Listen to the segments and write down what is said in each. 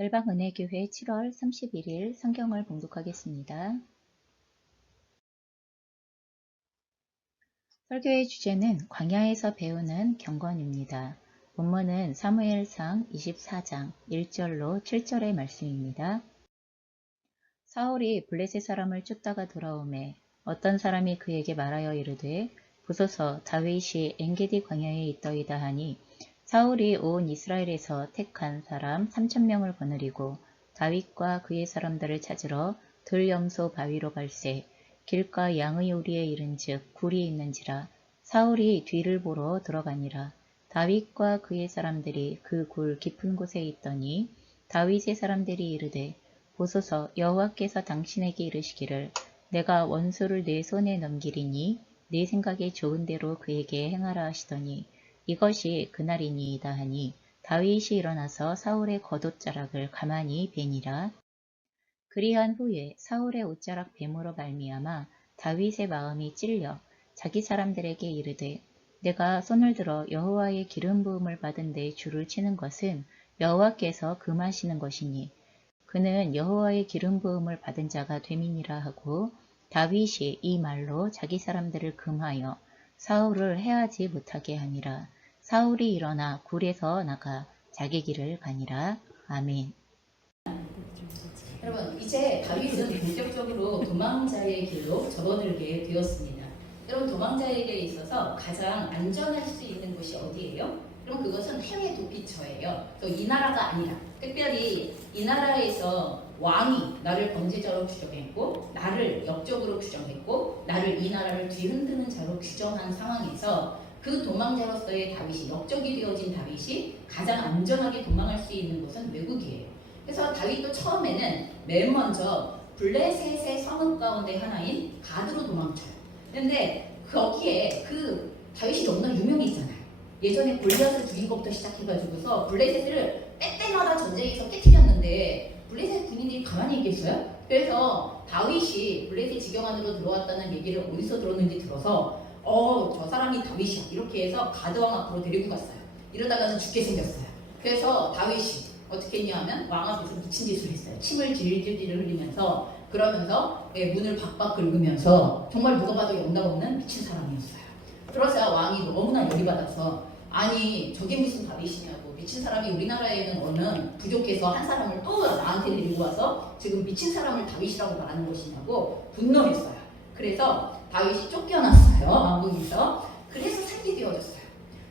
열방은혜교회 7월 31일 성경을 봉독하겠습니다. 설교의 주제는 광야에서 배우는 경건입니다. 본문은 사무엘상 24장 1절로 7절의 말씀입니다. 사울이 블레셋 사람을 쫓다가 돌아오매 어떤 사람이 그에게 말하여 이르되 보소서 다윗이 엔게디 광야에 있더이다 하니 사울이 온 이스라엘에서 택한 사람 3,000명을 거느리고 다윗과 그의 사람들을 찾으러 들염소 바위로 갈새 길가 양의 우리에 이른즉 굴이 있는지라 사울이 뒤를 보러 들어가니라. 다윗과 그의 사람들이 그 굴 깊은 곳에 있더니 다윗의 사람들이 이르되 보소서 여호와께서 당신에게 이르시기를 내가 원수를 내 손에 넘기리니 내 생각에 좋은 대로 그에게 행하라 하시더니 이것이 그날이니이다 하니 다윗이 일어나서 사울의 겉옷자락을 가만히 베니라. 그리한 후에 사울의 옷자락 뱀으로 말미암아 다윗의 마음이 찔려 자기 사람들에게 이르되 내가 손을 들어 여호와의 기름 부음을 받은 데 줄을 치는 것은 여호와께서 금하시는 것이니 그는 여호와의 기름 부음을 받은 자가 됨이니라 하고 다윗이 이 말로 자기 사람들을 금하여 사울을 해하지 못하게 하니라. 사울이 일어나 굴에서 나가 자기 길을 가니라. 아멘. 여러분, 이제 다윗은 본격적으로 도망자의 길로 접어들게 되었습니다. 여러분, 도망자에게 있어서 가장 안전할 수 있는 곳이 어디예요? 그럼 그것은 해외 도피처예요. 또 이 나라가 아니라, 특별히 이 나라에서 왕이 나를 범죄자로 규정했고 나를 역적으로 규정했고 나를 이 나라를 뒤흔드는 자로 규정한 상황에서 그 도망자로서의 다윗이, 역적이 되어진 다윗이 가장 안전하게 도망할 수 있는 곳은 외국이에요. 그래서 다윗도 처음에는 맨 먼저 블레셋의 성읍 가운데 하나인 가드로 도망쳐요. 그런데 거기에 그 다윗이 너무나 유명했잖아요. 예전에 골리앗을 죽인 것부터 시작해가지고서 블레셋을 때때마다 전쟁에서 깨뜨렸는데 블레셋 군인들이 가만히 있겠어요? 그래서 다윗이 블레셋 지경 안으로 들어왔다는 얘기를 어디서 들었는지 들어서 저 사람이 다윗이야 이렇게 해서 가드왕 앞으로 데리고 갔어요. 이러다가는 죽게 생겼어요. 그래서 다윗이 어떻게 했냐 하면 왕 앞에서 미친 짓을 했어요. 침을 질질 흘리면서 그러면서 문을 박박 긁으면서 정말 누가 봐도 영락 없는 미친 사람이었어요. 그러자 왕이 너무나 열이 받아서 아니 저게 무슨 다윗이냐고, 미친 사람이 우리나라에는 어느 부족해서 한 사람을 또 나한테 데리고 와서 지금 미친 사람을 다윗이라고 말하는 것이냐고 분노했어요. 그래서 다윗이 쫓겨났어요. 왕궁에서. 그래서 살리되어졌어요.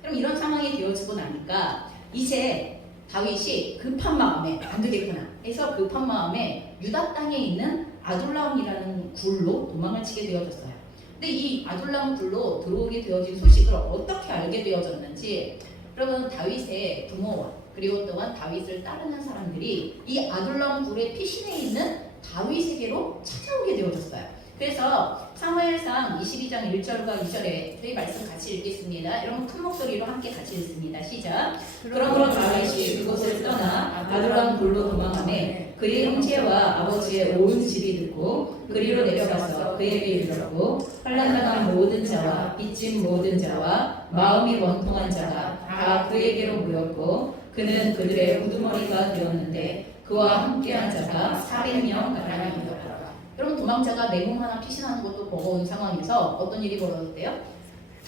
그럼 이런 상황이 되어지고 나니까 이제 다윗이 급한 마음에 안 되겠구나 해서 급한 마음에 유다 땅에 있는 아둘람이라는 굴로 도망을 치게 되어졌어요. 근데 이 아둘람 굴로 들어오게 되어진 소식을 어떻게 알게 되어졌는지, 여러분 다윗의 부모와 그리고 또한 다윗을 따르는 사람들이 이 아둘람 굴의 피신해 있는 다윗에게로 찾아오게 되어졌어요. 그래서 사무엘상 22장 1절과 2절에 저희 말씀 같이 읽겠습니다. 여러분 큰 목소리로 함께 같이 읽습니다. 시작. 그러므로 다윗이 그곳을 떠나 아둘람 굴로 도망하매 그의 형제와 아버지의 온 집이 듣고 그리로 내려가서 그에게 이르렀고 환난당한 모든 자와 빚진 모든 자와 마음이 원통한 자가 다 그에게로 모였고 그는 그들의 우두머리가 되었는데 그와 함께한 자가 400명 가량이더라. 여러분 도망자가 내 몸 하나 피신하는 것도 버거운 상황에서 어떤 일이 벌어졌대요?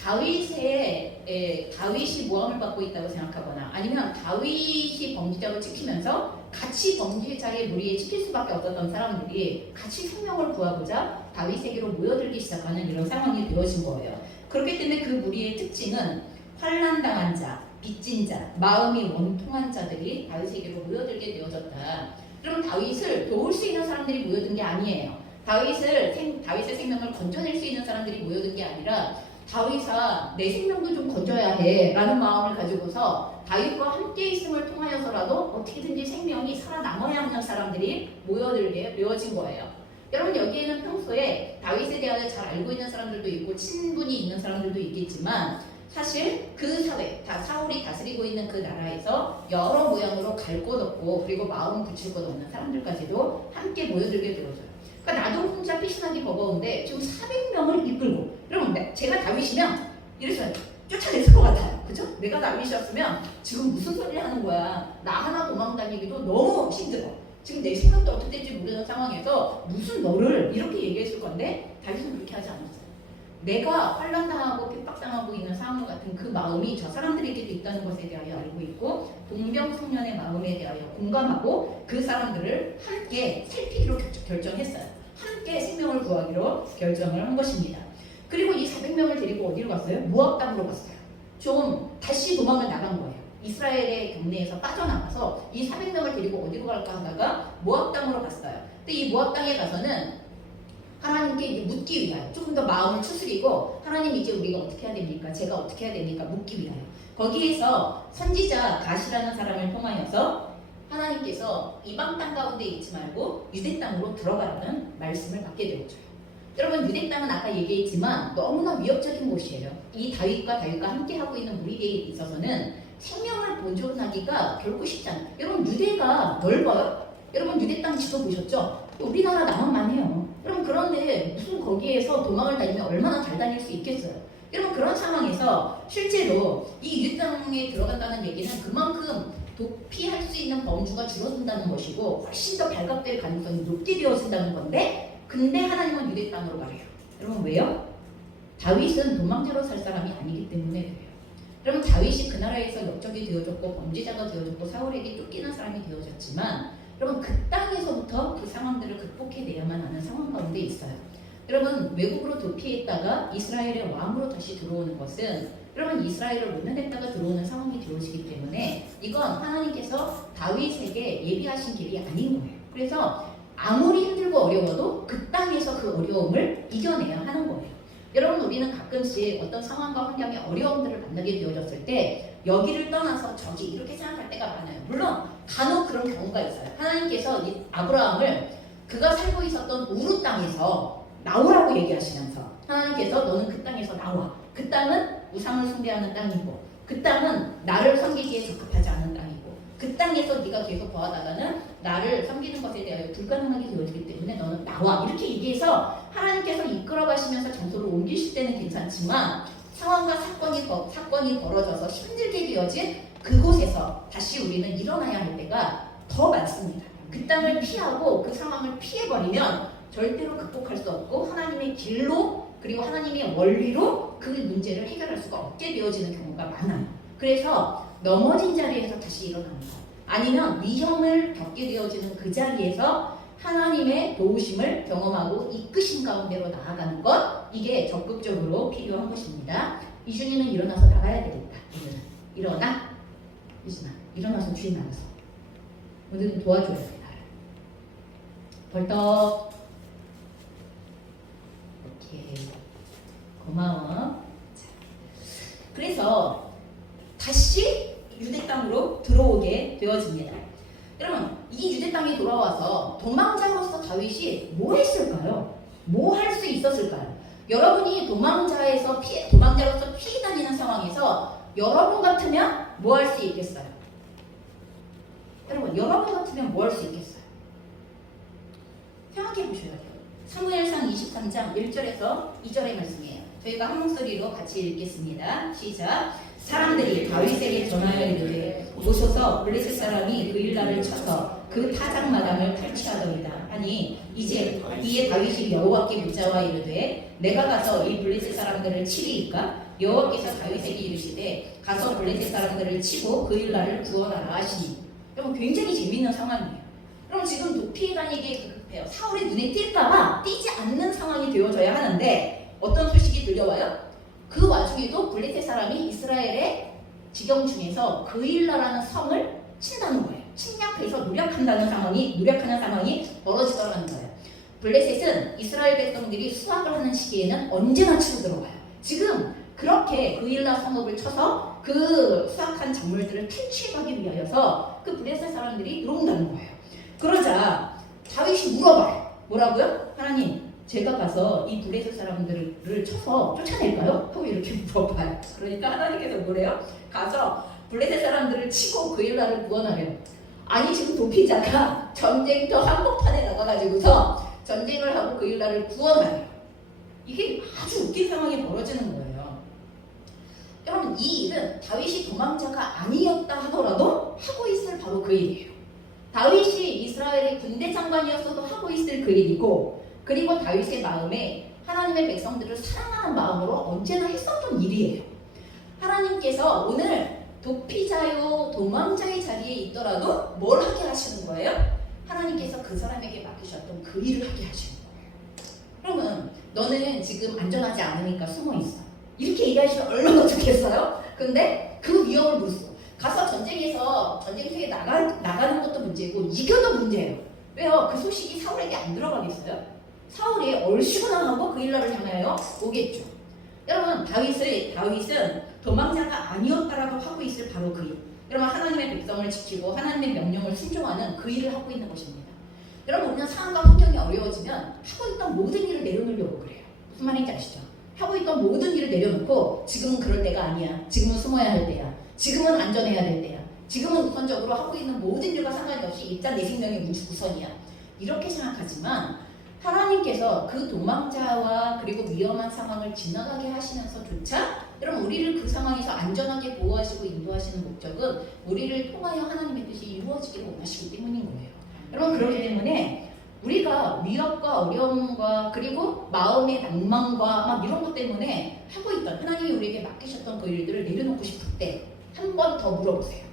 다윗이 모함을 받고 있다고 생각하거나 아니면 다윗이 범죄자로 찍히면서 같이 범죄자의 무리에 찍힐 수밖에 없었던 사람들이 같이 생명을 구하고자 다윗에게로 모여들기 시작하는 이런 상황이 되어진 거예요. 그렇기 때문에 그 무리의 특징은 환난당한 자, 빚진 자, 마음이 원통한 자들이 다윗에게로 모여들게 되어졌다. 그럼 다윗을 도울 수 있는 사람들이 모여든 게 아니에요. 다윗의 생명을 건져낼 수 있는 사람들이 모여든 게 아니라 다윗아 내 생명도 좀 건져야 해 라는 마음을 가지고서 다윗과 함께 있음을 통하여서라도 어떻게든지 생명이 살아남아야 하는 사람들이 모여들게 되어진 거예요. 여러분 여기에는 평소에 다윗에 대하여 잘 알고 있는 사람들도 있고 친분이 있는 사람들도 있겠지만 사실 그 사회, 사울이 다스리고 있는 그 나라에서 여러 모양으로 갈 곳 없고 그리고 마음 붙일 곳 없는 사람들까지도 함께 모여들게 되어져요. 그러니까 나도 혼자 피신하기 버거운데 지금 400명을 이끌고, 여러분 제가 다윗이면 이래서 쫓아냈을 것 같아요. 그죠? 내가 다윗이었으면 지금 무슨 소리를 하는 거야. 나 하나 도망다니기도 너무 힘들어. 지금 내 생각도 어떻게 될지 모르는 상황에서 무슨 너를 이렇게 얘기했을 건데 다윗은 그렇게 하지 않았어요. 내가 환난당하고 핍박당하고 있는 상황과 같은 그 마음이 저 사람들에게도 있다는 것에 대하여 알고 있고 동병송년의 마음에 대하여 공감하고 그 사람들을 함께 살피기로 결정했어요. 함께 생명을 구하기로 결정을 한 것입니다. 그리고 이 400명을 데리고 어디로 갔어요? 모압 땅으로 갔어요. 좀 다시 도망을 나간 거예요. 이스라엘의 경내에서 빠져나가서 이 400명을 데리고 어디로 갈까 하다가 모압 땅으로 갔어요. 근데 이 모압 땅에 가서는 하나님께 묻기 위하여 조금 더 마음을 추스리고 하나님 이제 우리가 어떻게 해야 됩니까? 제가 어떻게 해야 됩니까? 묻기 위하여 거기에서 선지자 가시라는 사람을 통하여서 하나님께서 이방 땅 가운데 있지 말고 유대 땅으로 들어가라는 말씀을 받게 되었죠. 여러분 유대 땅은 아까 얘기했지만 너무나 위협적인 곳이에요. 이 다윗과 함께 하고 있는 우리에게 있어서는 생명을 보존하기가 결코 쉽지 않아요. 여러분 유대가 넓어요? 여러분 유대 땅 지도 보셨죠? 우리나라 남한만 해요. 여러분 그런데 무슨 거기에서 도망을 다니면 얼마나 잘 다닐 수 있겠어요? 여러분 그런 상황에서 실제로 이 유대 땅에 들어간다는 얘기는 그만큼 도피할 수 있는 범주가 줄어든다는 것이고 훨씬 더 발각될 가능성이 높게 되어진다는 건데 근데 하나님은 유대 땅으로 가래요. 여러분 왜요? 다윗은 도망자로 살 사람이 아니기 때문에 그래요. 여러분 다윗이 그 나라에서 역적이 되어졌고 범죄자가 되어졌고 사울에게 쫓기는 사람이 되어졌지만 여러분 그 땅에서부터 그 상황들을 극복해내야만 하는 상황 가운데 있어요. 여러분 외국으로 도피했다가 이스라엘의 왕으로 다시 들어오는 것은 여러분 이스라엘을 모면했다가 들어오는 상황이 되어지기 때문에 이건 하나님께서 다윗에게 예비하신 길이 아닌 거예요. 그래서 아무리 힘들고 어려워도 그 땅에서 그 어려움을 이겨내야 하는 거예요. 여러분 우리는 가끔씩 어떤 상황과 환경의 어려움들을 만나게 되어졌을 때 여기를 떠나서 저기 이렇게 생각할 때가 많아요. 물론 간혹 그런 경우가 있어요. 하나님께서 이 아브라함을 그가 살고 있었던 우르 땅에서 나오라고 얘기하시면서 하나님께서 너는 그 땅에서 나와. 그 땅은 우상을 숭배하는 땅이고 그 땅은 나를 섬기기에 적합하지 않은 땅이고 그 땅에서 네가 계속 거하다가는 나를 섬기는 것에 대하여 불가능하게 되어지기 때문에 너는 나와. 이렇게 얘기해서 하나님께서 이끌어 가시면서 장소를 옮기실 때는 괜찮지만 상황과 사건이 벌어져서 힘들게 되어진 그곳에서 다시 우리는 일어나야 할 때가 더 많습니다. 그 땅을 피하고 그 상황을 피해버리면 절대로 극복할 수 없고 하나님의 길로 그리고 하나님의 원리로 그 문제를 해결할 수가 없게 되어지는 경우가 많아요. 그래서 넘어진 자리에서 다시 일어나는 것 아니면 위험을 겪게 되어지는 그 자리에서 하나님의 도우심을 경험하고 이끄신 가운데로 나아가는 것 이게 적극적으로 필요한 것입니다. 이준이는 일어나서 나가야 되겠다. 일어나. 유진아 일어나서 주인 나가서 오늘은 도와줘야 돼. 벌떡. 오케이 고마워. 자, 그래서 다시 유대 땅으로 들어오게 되어집니다. 여러분 이 유대 땅에 돌아와서 도망자로서 다윗이 뭘 했을까요? 뭐 할 수 있었을까요? 여러분이 도망자로서 피해 다니는 상황에서 여러분 같으면 뭐 할 수 있겠어요? 여러분 여러분 같으면 뭐 할 수 있겠어요? 생각해 보셔야 돼요. 사무엘상 23장 1절에서 2절의 말씀이에요. 저희가 한 목소리로 같이 읽겠습니다. 시작. 사람들이 다윗에게 전하여 이르되 오소서 블레셋 사람이 그일라를 쳐서 그 타작마당을 탈취하더이다 하니 이에 다윗이 여호와께 묻자와 이르되 내가 가서 이 블레셋 사람들을 치리이까? 여호와께서 다윗에게 이르시되 가서 블레셋 사람들을 치고 그일라를 구원하라 하시니. 여러분 굉장히 재미있는 상황이에요. 그럼 지금 도피해 다니기에 급해요. 사울의 눈에 띌까봐 띄지 않는 상황이 되어져야 하는데 어떤 소식이 들려와요? 그 와중에도 블레셋 사람이 이스라엘의 지경 중에서 그일라라는 성을 친다는 거예요. 침략해서 노력하는 상황이 벌어지더라는 거예요. 블레셋은 이스라엘 백성들이 수확을 하는 시기에는 언제나 치고 들어가요. 지금 그렇게 그일라 성읍을 쳐서 그 수확한 작물들을 탈취하기 위하여서 그 블레셋 사람들이 들어온다는 거예요. 그러자 다윗이 물어봐요. 뭐라고요? 하나님 제가 가서 이 블레셋 사람들을 쳐서 쫓아낼까요? 하고 이렇게 물어봐요. 그러니까 하나님께서 뭐래요? 가서 블레셋 사람들을 치고 그일라를 구원하래요. 아니 지금 도피자가 전쟁터 한복판에 나가가지고서 전쟁을 하고 그일라를 구원하래요. 이게 아주 웃긴 상황이 벌어지는 거예요. 여러분 이 일은 다윗이 도망자가 아니었다 하더라도 하고 있을 바로 그 일이에요. 다윗이 이스라엘의 군대 장관이었어도 하고 있을 그 일이고, 그리고 다윗의 마음에 하나님의 백성들을 사랑하는 마음으로 언제나 했었던 일이에요. 하나님께서 오늘 도피자요 도망자의 자리에 있더라도 뭘 하게 하시는 거예요? 하나님께서 그 사람에게 맡기셨던 그 일을 하게 하시는 거예요. 그러면 너는 지금 안전하지 않으니까 숨어 있어. 이렇게 얘기하시면 얼마나 좋겠어요? 근데 그 위험을 무릅쓰고 가서 전쟁터에 나가는 것도 문제고 이겨도 문제예요. 왜요? 그 소식이 사울에게 안 들어가겠어요? 사울이 얼씨구나 하고 그 일날을 향하여 오겠죠. 여러분, 다윗은 도망자가 아니었다라고 하고 있을 바로 그 일. 여러분, 하나님의 백성을 지키고 하나님의 명령을 순종하는 그 일을 하고 있는 것입니다. 여러분, 우리는 상황과 환경이 어려워지면 하고 있던 모든 일을 내려놓으려고 그래요. 무슨 말인지 아시죠? 하고 있던 모든 일을 내려놓고 지금은 그럴 때가 아니야. 지금은 숨어야 할 때야. 지금은 안전해야 될 때야. 지금은 우선적으로 하고 있는 모든 일과 상관이 없이 일단 내 생명이 우선이야. 이렇게 생각하지만 하나님께서 그 도망자와 그리고 위험한 상황을 지나가게 하시면서조차 여러분 우리를 그 상황에서 안전하게 보호하시고 인도하시는 목적은 우리를 통하여 하나님의 뜻이 이루어지기를 원하시기 때문인 거예요. 여러분 그렇기 때문에 우리가 위협과 어려움과 그리고 마음의 낭만과 막 이런 것 때문에 하고 있던 하나님이 우리에게 맡기셨던 그 일들을 내려놓고 싶을 때 한 번 더 물어보세요.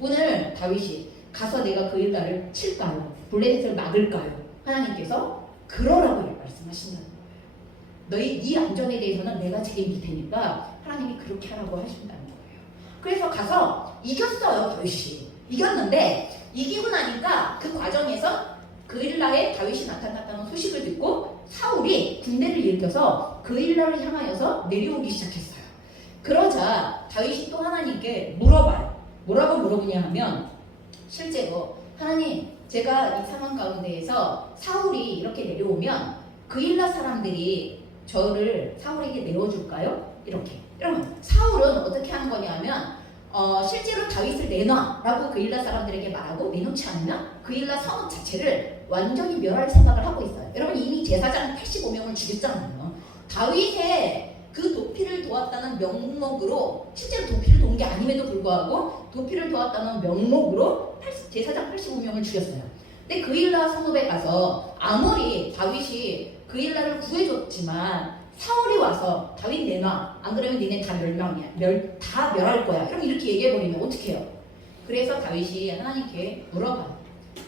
오늘 다윗이 가서 내가 그 일날을 칠까요? 블레셋을 막을까요? 하나님께서 그러라고 말씀하신다는 거예요. 네 안전에 대해서는 내가 책임질 테니까 하나님이 그렇게 하라고 하신다는 거예요. 그래서 가서 이겼어요. 다윗이. 이겼는데 이기고 나니까 그 과정에서 그 일날에 다윗이 나타났다는 소식을 듣고 사울이 군대를 일으켜서 그 일날을 향하여서 내려오기 시작했어요. 그러자 다윗이 또 하나님께 물어봐요. 뭐라고 물어보냐 하면 실제로 하나님 제가 이 상황 가운데에서 사울이 이렇게 내려오면 그 일날 사람들이 저를 사울에게 내어줄까요? 이렇게. 여러분 사울은 어떻게 하는 거냐면 실제로 다윗을 내놔라고 그 일날 사람들에게 말하고 내놓지 않으면 그 일날 사울 자체를 완전히 멸할 생각을 하고 있어요. 여러분 이미 제사장 85명을 죽였잖아요. 다윗의 그 도피를 도왔다는 명목으로 실제로 도피를 도운 게 아님에도 불구하고 도피를 도왔다는 명목으로 제사장 85명을 죽였어요. 근데 그 일날 성읍에 가서 아무리 다윗이 그 일날을 구해줬지만 사울이 와서 다윗 내놔 안 그러면 니네 다 멸망이야 다 멸할 거야 그럼 이렇게 얘기해버리면 어떻게 해요? 그래서 다윗이 하나님께 물어봐요.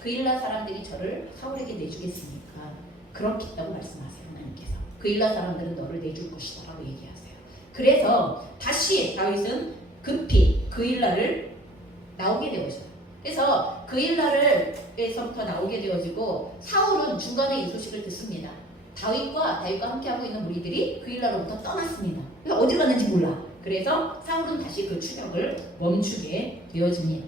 그 일날 사람들이 저를 사울에게 내주겠습니까? 그렇겠다고 말씀하세요. 하나님께서 그 일날 사람들은 너를 내줄 것이다 라고 얘기하세요. 그래서 다시 다윗은 급히 그 일날을 나오게 되어져요. 그래서 그 일날에서부터 나오게 되어지고 사울은 중간에 이 소식을 듣습니다. 다윗과 함께하고 있는 무리들이 그 일날로부터 떠났습니다. 그래서 어디 갔는지 몰라. 그래서 사울은 다시 그 추격을 멈추게 되어집니다.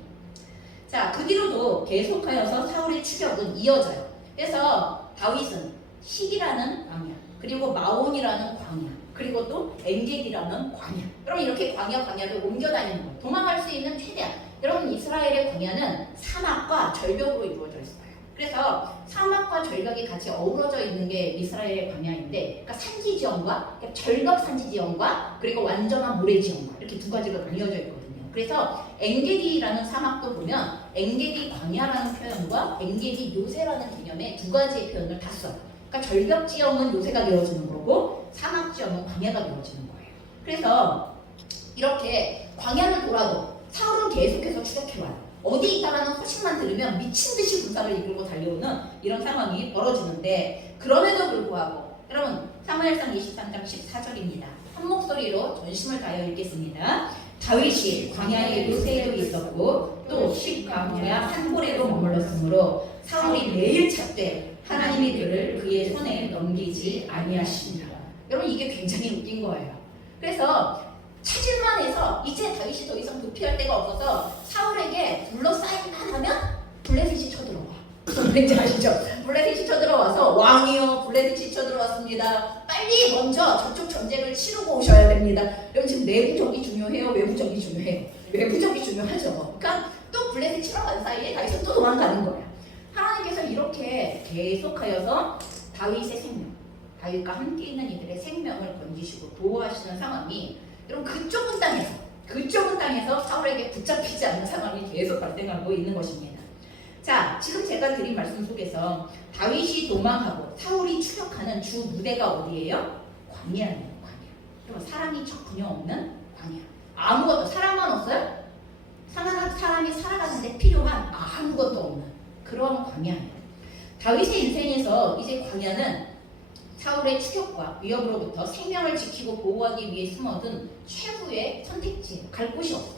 자, 그 뒤로도 계속하여서 사울의 추격은 이어져요. 그래서 다윗은 식이라는 광야, 그리고 마온이라는 광야, 그리고 또 엔게디라는 광야. 여러분 이렇게 광야를 옮겨 다니는 거예요. 도망갈 수 있는 최대한. 여러분 이스라엘의 광야는 사막과 절벽으로 이루어져 있어요. 그래서 사막과 절벽이 같이 어우러져 있는 게 이스라엘의 광야인데, 그러니까 산지 지형과 그러니까 절벽 산지 지형과 그리고 완전한 모래 지형과 이렇게 두 가지가 나뉘어져 있거든요. 그래서 엔게디라는 사막도 보면 엔게디 광야라는 표현과 엔게디 요새라는 개념의 두 가지의 표현을 다 써요. 그러니까 절벽 지형은 요새가 되어지는 거고 사막 지형은 광야가 되어지는 거예요. 그래서 이렇게 광야를 돌아도 사울은 계속해서 추격해와요. 어디 있다라는 소식만 들으면 미친 듯이 군사를 이끌고 달려오는 이런 상황이 벌어지는데, 그럼에도 불구하고 여러분 사무엘상 23장 14절입니다. 한 목소리로 전심을 다하여 읽겠습니다. 다윗이 광야에 요새에도 있었고 또 식광야 한 골에도 머물렀으므로 사울이 매일 찾되 하나님이 그의 손에 넘기지 아니하시니라. 여러분 이게 굉장히 웃긴 거예요. 그래서 찾을만 해서 이제 다윗이 더 이상 도피할 데가 없어서 사울에게 둘러싸기만 하면 블레셋이 쳐들어와. 무슨 말인지 아시죠? 블레셋이 쳐들어와서 왕이요 블레셋이 쳐들어왔습니다. 빨리 먼저 저쪽 전쟁을 치르고 오셔야 됩니다. 여러분 지금 내부적이 중요해요? 외부적이 중요해요? 외부적이 중요하죠. 그러니까 또 블레셋 치러 간 사이에 다윗은 또 도망가는 거예요. 하나님께서 이렇게 계속하여서 다윗의 생명, 다윗과 함께 있는 이들의 생명을 건지시고 보호하시는 상황이 여러분 그 좁은 땅에서 사울에게 붙잡히지 않는 상황이 계속 발생하고 있는 것입니다. 자, 지금 제가 드린 말씀 속에서 다윗이 도망하고 사울이 추격하는 주 무대가 어디예요? 광야예요. 광야. 그럼 사람이 전혀 없는 광야. 아무것도 사람만 없어요? 사람이 살아가는데 필요한 아무것도 없는 그런 광야예요. 다윗의 인생에서 이제 광야는 사울의 추격과 위협으로부터 생명을 지키고 보호하기 위해 숨어둔 최후의 선택지, 갈 곳이 없어.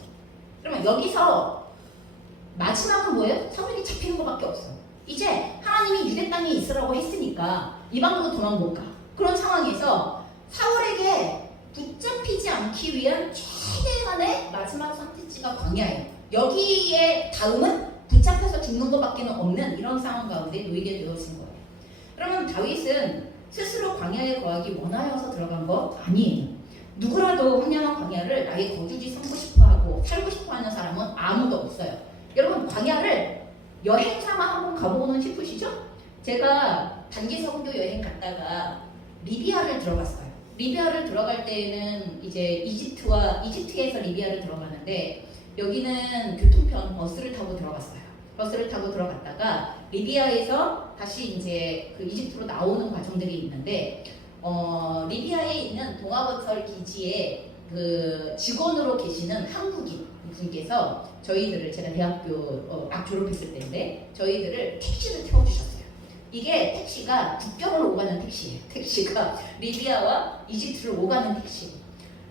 그러면 여기서 마지막은 뭐예요? 사울에게 잡히는 것밖에 없어. 이제 하나님이 유대 땅에 있으라고 했으니까 이방으로 도망 못 가. 그런 상황에서 사울에게 붙잡히지 않기 위한 최대한의 마지막 선택지가 광야예요. 여기에 다음은 붙잡혀서 죽는 것밖에 없는 이런 상황 가운데 놓이게 되어진 거예요. 그러면 다윗은 스스로 광야에 거하기 원하여서 들어간 거 아니에요. 누구라도 황량한 광야를 나의 거주지 삼고 싶어하고 살고 싶어하는 사람은 아무도 없어요. 여러분 광야를 여행 삼아 한번 가보고는 싶으시죠? 제가 단기 선교 여행 갔다가 리비아를 들어갔어요. 리비아를 들어갈 때에는 이제 이집트에서 리비아를 들어가는데 여기는 교통편 버스를 타고 들어갔어요. 버스를 타고 들어갔다가 리비아에서 다시 이제 그 이집트로 나오는 과정들이 있는데 리비아에 있는 동아건설 기지에 그 직원으로 계시는 한국인 분께서 저희들을 제가 대학교 막 졸업했을 때인데 저희들을 택시를 태워주셨어요. 이게 택시가 국경을 오가는 택시예요. 택시가 리비아와 이집트를 오가는 택시.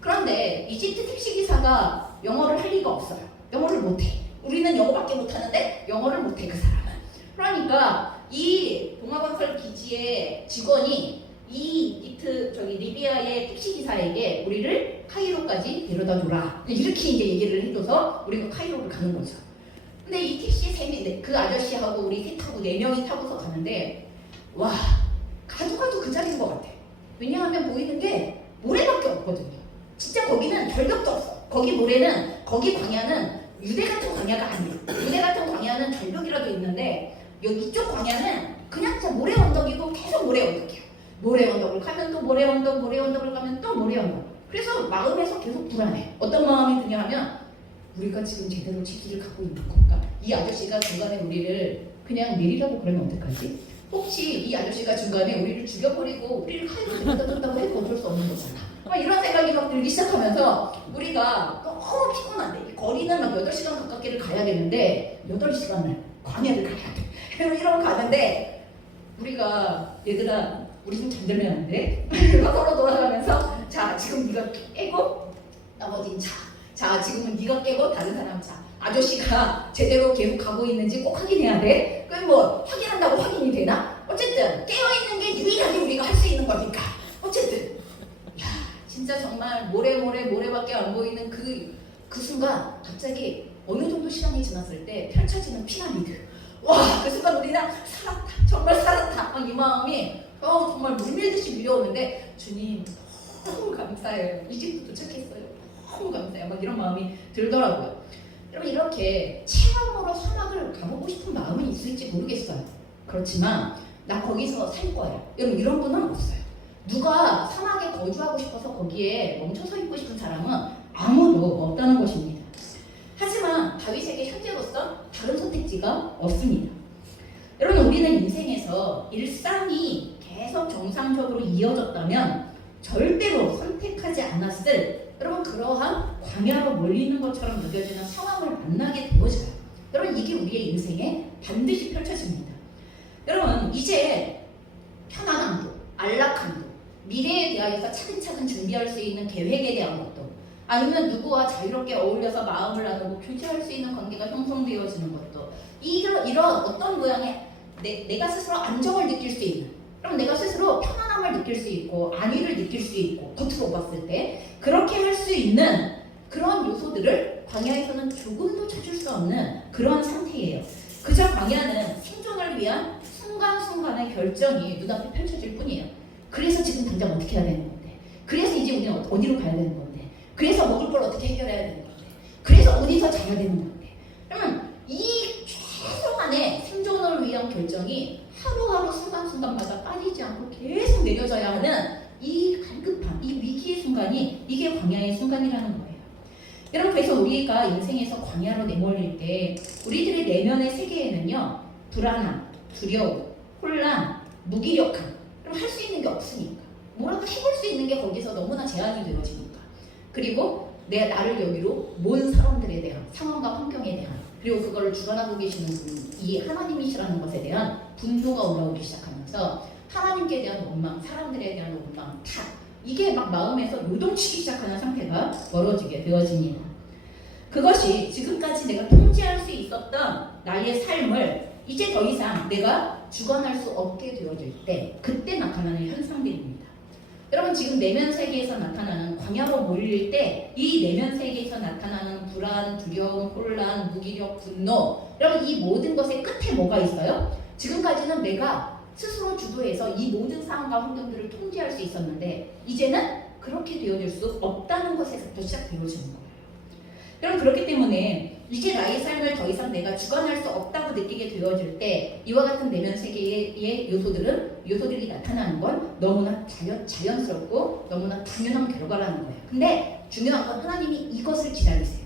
그런데 이집트 택시기사가 영어를 할 리가 없어요. 영어를 못해. 우리는 영어밖에 못하는데 영어를 못해 그 사람은. 그러니까 이 동아건설 기지의 직원이 이 리비아의 택시기사에게 우리를 카이로까지 데려다 줘라. 이렇게 이제 얘기를 해줘서 우리가 카이로를 가는 거죠. 근데 이 택시에 그 아저씨하고 우리 셋 타고 4명이 타고서 가는데 와 가도 그 자리인 것 같아. 왜냐하면 보이는 게 모래밖에 없거든요. 진짜 거기는 절벽도 없어. 거기 광야는 유대 같은 광야가 아니야. 유대 같은 광야는 절벽이라도 있는데 여기 이쪽 광야는 그냥 진짜 모래 언덕이고 계속 모래 언덕이야. 모래 언덕을 가면 또 모래 언덕을 가면 또 모래 언덕. 그래서 마음에서 계속 불안해. 어떤 마음이 드냐 하면 우리가 지금 제대로 제 길을 가고 있는 건가? 이 아저씨가 중간에 우리를 그냥 내리라고 그러면 어떡하지? 혹시 이 아저씨가 중간에 우리를 죽여버리고 우리를 칼로 데려다 줬다고 해도 어쩔 수 없는 거잖아. 막 이런 생각이 막 들기 시작하면서 우리가 너무 피곤한데 거리는 막 8시간 가깝게를 가야 되는데 8시간을 광야를 가야 돼. 이러고 가는데 우리가 얘들아 우리 좀 잠들면 안 돼? 막 서로 돌아가면서 자 지금 네가 깨고 나머진 자 지금은 네가 깨고 다른 사람 자 아저씨가 제대로 계속 가고 있는지 꼭 확인해야 돼. 그럼 뭐 확인한다고 확인이 되나? 어쨌든 깨어있는 게 유일하게 우리가 할 수 있는 거니까 어쨌든 야 진짜 정말 모래밖에 안 보이는 그 순간 갑자기 어느 정도 시간이 지났을 때 펼쳐지는 피라미드. 와, 그 순간 우리는 살았다. 정말 살았다. 이 마음이 정말 물밀듯이 밀려오는데 주님 너무 감사해요. 이집트 도착했어요. 너무 감사해요. 막 이런 마음이 들더라고요. 여러분 이렇게 체험으로 사막을 가보고 싶은 마음은 있을지 모르겠어요. 그렇지만 나 거기서 살 거예요. 여러분 이런 분은 없어요. 누가 사막에 거주하고 싶어서 거기에 멈춰서 있고 싶은 사람은 아무도 없다는 것입니다. 하지만 다윗에게 현재로서 다른 선택지가 없습니다. 여러분 우리는 인생에서 일상이 계속 정상적으로 이어졌다면 절대로 선택하지 않았을 여러분 그러한 광야로 몰리는 것처럼 느껴지는 상황을 만나게 되어져요. 여러분 이게 우리의 인생에 반드시 펼쳐집니다. 여러분 이제 편안함도 안락함도 미래에 대하여서 차근차근 준비할 수 있는 계획에 대한 것도 아니면 누구와 자유롭게 어울려서 마음을 나누고 교제할 수 있는 관계가 형성되어지는 것도 이런 어떤 모양의 내가 스스로 안정을 느낄 수 있는 그럼 내가 스스로 편안함을 느낄 수 있고 안위를 느낄 수 있고 겉으로 봤을 때 그렇게 할 수 있는 그런 요소들을 광야에서는 조금도 찾을 수 없는 그런 상태예요. 그저 광야는 생존을 위한 순간순간의 결정이 눈앞에 펼쳐질 뿐이에요. 그래서 지금 당장 어떻게 해야 되는 건데 그래서 이제 우리는 어디로 가야 되는 건데 그래서 먹을 걸 어떻게 해결해야 되는 건데 그래서 어디서 자야 되는 건데 그러면 이 최소한의 생존을 위한 결정이 하루하루 순간순간마다 빠지지 않고 계속 내려져야 하는 이 갈급함, 이 위기의 순간이 이게 광야의 순간이라는 거예요. 여러분 그래서 우리가 인생에서 광야로 내몰릴 때 우리들의 내면의 세계에는요 불안함, 두려움, 혼란, 무기력함. 그럼 할 수 있는 게 없으니까. 뭐라도 해볼 수 있는 게 거기서 너무나 제한이 되어지니까. 그리고 나를 여기로 모은 사람들에 대한 상황과 환경에 대한 그리고 그거를 주관하고 계시는 분이 하나님이시라는 것에 대한 분노가 올라오기 시작하면서 하나님께 대한 원망, 사람들에 대한 원망, 탓 이게 막 마음에서 요동치기 시작하는 상태가 벌어지게 되어집니다. 그것이 지금까지 내가 통제할 수 있었던 나의 삶을 이제 더 이상 내가 주관할 수 없게 되어질 때 그때 나타나는 현상들입니다. 여러분 지금 내면 세계에서 나타나는 광야로 몰릴 때 이 내면 세계에서 나타나는 불안, 두려움, 혼란, 무기력, 분노 여러분 이 모든 것의 끝에 뭐가 있어요? 지금까지는 내가 스스로 주도해서 이 모든 상황과 환경들을 통제할 수 있었는데 이제는 그렇게 되어질 수 없다는 것에서부터 시작되어지는 거예요. 여러분 그렇기 때문에 이제 나의 삶을 더 이상 내가 주관할 수 없다고 느끼게 되어질 때 이와 같은 내면 세계의 요소들이 나타나는 건 너무나 자연스럽고 너무나 당연한 결과라는 거예요. 근데 중요한 건 하나님이 이것을 기다리세요.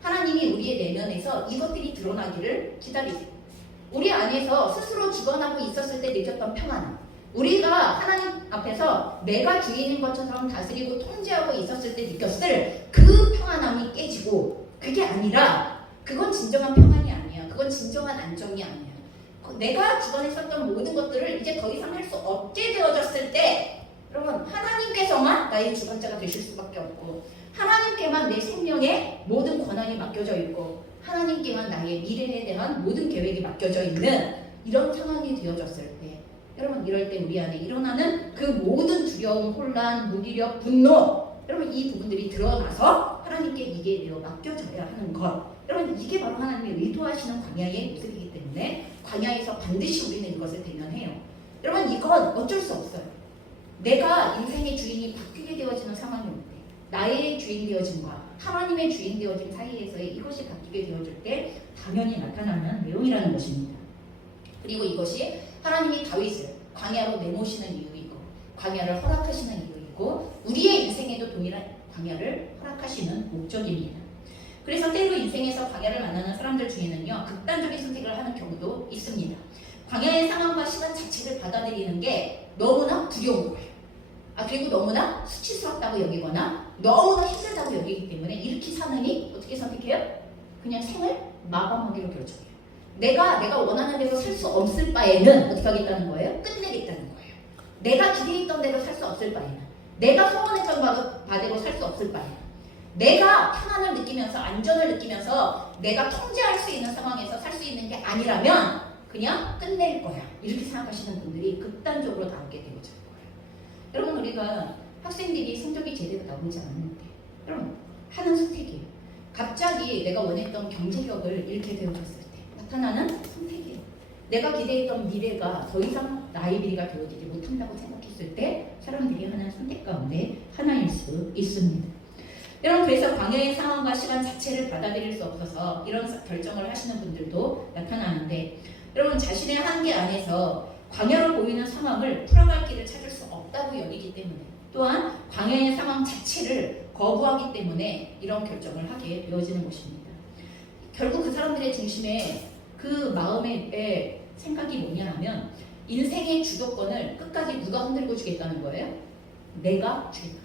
하나님이 우리의 내면에서 이것들이 드러나기를 기다리세요. 우리 안에서 스스로 주관하고 있었을 때 느꼈던 평안, 우리가 하나님 앞에서 내가 주인인 것처럼 다스리고 통제하고 있었을 때 느꼈을 그 평안함이 깨지고 그게 아니라 그건 진정한 평안이 아니야. 그건 진정한 안정이 아니야. 내가 주관했었던 모든 것들을 이제 더 이상 할 수 없게 되어졌을 때 여러분 하나님께서만 나의 주관자가 되실 수밖에 없고 하나님께만 내 생명의 모든 권한이 맡겨져 있고 하나님께만 나의 미래에 대한 모든 계획이 맡겨져 있는 이런 상황이 되어졌을 때 여러분 이럴 때 우리 안에 일어나는 그 모든 두려움, 혼란, 무기력, 분노 여러분 이 부분들이 드러나서 하나님께 이게 내어 맡겨져야 하는 것 여러분 이게 바로 하나님의 의도하시는 광야의 모습이기 때문에 광야에서 반드시 우리는 이것을 대면해요. 여러분 이건 어쩔 수 없어요. 내가 인생의 주인이 바뀌게 되어지는 상황이 올 때 나의 주인 되어짐과 하나님의 주인 되어짐 사이에서의 이것이 바뀌게 되어질 때 당연히 나타나는 내용이라는 것입니다. 그리고 이것이 하나님이 다윗을 광야로 내모시는 이유이고 광야를 허락하시는 이유이고 우리의 인생에도 동일한 광야를 허락하시는 목적입니다. 그래서 때로 인생에서 광야를 만나는 사람들 중에는요 극단적인 선택을 하는 경우도 있습니다. 광야의 상황과 시간 자체를 받아들이는 게 너무나 두려운 거예요. 그리고 너무나 수치스럽다고 여기거나 너무나 힘들다고 여기기 때문에 이렇게 사느니 어떻게 선택해요? 그냥 생을 마감하기로 결정해요. 내가 원하는 대로 살 수 없을 바에는 어떻게 하겠다는 거예요? 끝내겠다는 거예요. 내가 기대했던 대로 살 수 없을 바에는 내가 소원했던 바대로 살 수 없을 바에는 내가 편안을 느끼면서 안전을 느끼면서 내가 통제할 수 있는 상황에서 살 수 있는 게 아니라면 그냥 끝낼 거야. 이렇게 생각하시는 분들이 극단적으로 나오게 되어질 거예요. 여러분 우리가 학생들이 성적이 제대로 나오지 않는데 여러분 하는 선택이에요. 갑자기 내가 원했던 경제력을 잃게 되어졌을 때 나타나는 선택이에요. 내가 기대했던 미래가 더 이상 나의 미래가 되어지지 못한다고 생각했을 때 사람들이 하는 선택 가운데 하나일 수 있습니다. 여러분 그래서 광야의 상황과 시간 자체를 받아들일 수 없어서 이런 결정을 하시는 분들도 나타나는데 여러분 자신의 한계 안에서 광야로 보이는 상황을 풀어갈 길을 찾을 수 없다고 여기기 때문에 또한 광야의 상황 자체를 거부하기 때문에 이런 결정을 하게 되어지는 것입니다. 결국 그 사람들의 중심에 그 마음의 생각이 뭐냐 하면 인생의 주도권을 끝까지 누가 흔들고 주겠다는 거예요? 내가 주겠다.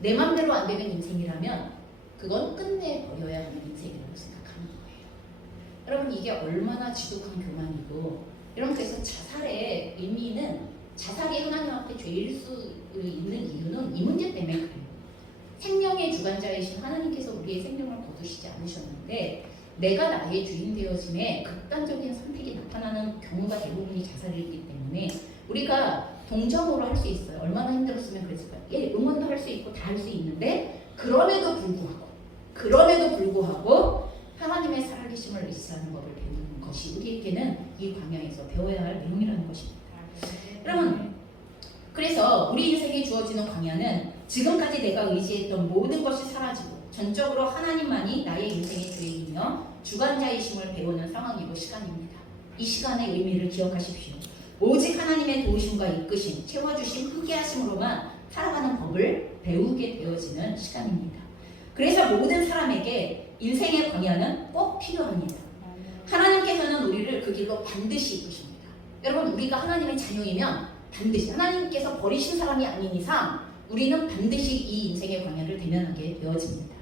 내 맘대로 안 되는 인생이라면 그건 끝내버려야 하는 인생이라고 생각하는 거예요. 여러분 이게 얼마나 지독한 교만이고 여러분 그래서 자살의 의미는 자살이 하나님 앞에 죄일 수 있는 이유는 이 문제 때문에 그래요. 생명의 주관자이신 하나님께서 우리의 생명을 거두시지 않으셨는데 내가 나의 주인 되어짐에 극단적인 선택이 나타나는 경우가 대부분이 자살이기 때문에 우리가 동정으로 할 수 있어요. 얼마나 힘들었으면 그랬을까요? 응원도 할 수 있고 다 할 수 있는데 그럼에도 불구하고 하나님의 살아계심을 의지하는 것을 배우는 것이 우리에게는 이 광야에서 배워야 할 내용이라는 것입니다. 여러분 그래서 우리 인생에 주어지는 광야는 지금까지 내가 의지했던 모든 것이 사라지고 전적으로 하나님만이 나의 인생의 주인이며 주관자이심을 배우는 상황이고 시간입니다. 이 시간의 의미를 기억하십시오. 오직 하나님의 도우심과 이끄심, 채워주심, 함께하심으로만 살아가는 법을 배우게 되어지는 시간입니다. 그래서 모든 사람에게 인생의 광야는 꼭 필요합니다. 하나님께서는 우리를 그 길로 반드시 이끄십니다. 여러분, 우리가 하나님의 자녀이면 반드시 하나님께서 버리신 사람이 아닌 이상 우리는 반드시 이 인생의 광야를 대면하게 되어집니다.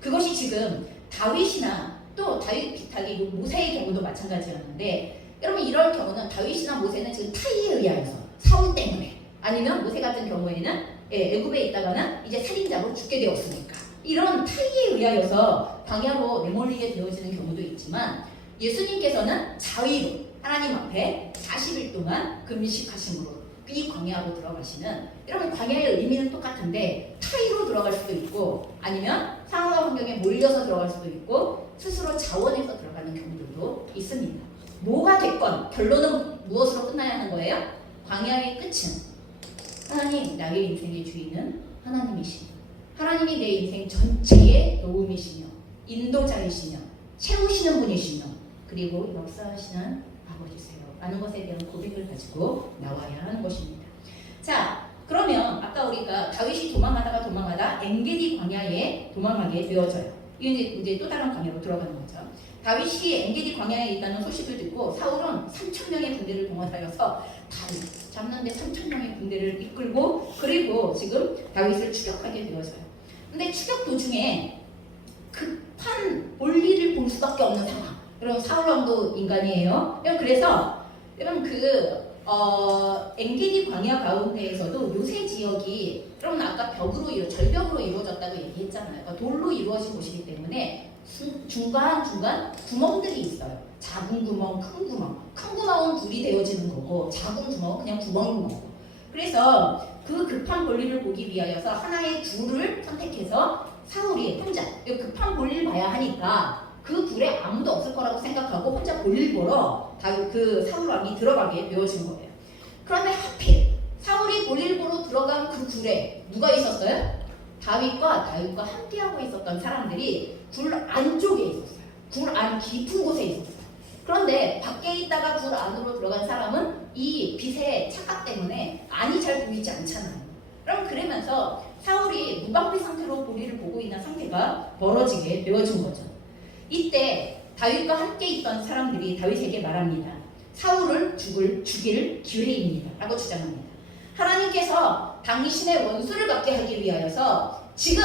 그것이 지금 다윗이나 또 다윗 비슷하게 모세의 경우도 마찬가지였는데, 여러분 이런 경우는 다윗이나 모세는 지금 타의에 의하여서 사울 때문에, 아니면 모세 같은 경우에는 애굽에 있다가는 이제 살인자로 죽게 되었으니까 이런 타의에 의하여서 광야로 내몰리게 되어지는 경우도 있지만, 예수님께서는 자위로 하나님 앞에 40일 동안 금식하심으로 이 광야로 들어가시는, 여러분 광야의 의미는 똑같은데 타의로 들어갈 수도 있고 아니면 상황과 환경에 몰려서 들어갈 수도 있고 스스로 자원해서 들어가는 경우들도 있습니다. 뭐가 됐건 결론은 무엇으로 끝나야 하는 거예요? 광야의 끝은 하나님, 나의 인생의 주인은 하나님이시며 하나님이 내 인생 전체의 도움이시며 인도자이시며 채우시는 분이시며 그리고 역사하시는 아버지세요 라는 것에 대한 고백을 가지고 나와야 하는 것입니다. 자, 그러면 아까 우리가 다윗이 도망가다 엔게디 광야에 도망가게 되어져요. 이제 또 다른 광야로 들어가는 거죠. 다윗이 엔게디 광야에 있다는 소식을 듣고 사울은 3,000명의 군대를 동원하여서 다윗 잡는데 3,000명의 군대를 이끌고 그리고 지금 다윗을 추격하게 되어져요. 근데 추격 도중에 급한 볼일을 볼 수밖에 없는 상황. 여러분 사울 왕도 인간이에요. 그래서 여러분 엔게디 광야 가운데에서도 요새 지역이 여러분 아까 절벽으로 이루어졌다고 얘기했잖아요. 그러니까 돌로 이루어진 곳이기 때문에 중간 구멍들이 있어요. 작은 구멍, 큰 구멍. 큰 구멍은 불이 되어지는 거고 작은 구멍은 그냥 구멍인 거고. 그래서 그 급한 볼일을 보기 위하여서 하나의 굴을 선택해서 사울이 혼자 급한 볼일 봐야 하니까 그 굴에 아무도 없을 거라고 생각하고 혼자 볼일 보러 그 사울 왕이 들어가게 되어진 거예요. 그런데 하필 사울이 볼일 보러 들어간 그 굴에 누가 있었어요? 다윗과 함께하고 있었던 사람들이 굴 안쪽에 있었어요. 굴 안 깊은 곳에 있었어요. 그런데 밖에 있다가 굴 안으로 들어간 사람은 이 빛의 착각 때문에 안이 잘 보이지 않잖아요. 그럼 그러면서 사울이 무방비 상태로 볼일을 보고 있는 상태가 벌어지게 되어진 거죠. 이때 다윗과 함께 있던 사람들이 다윗에게 말합니다. 사울을 죽일 기회입니다 라고 주장합니다. 하나님께서 당신의 원수를 갖게 하기 위하여서 지금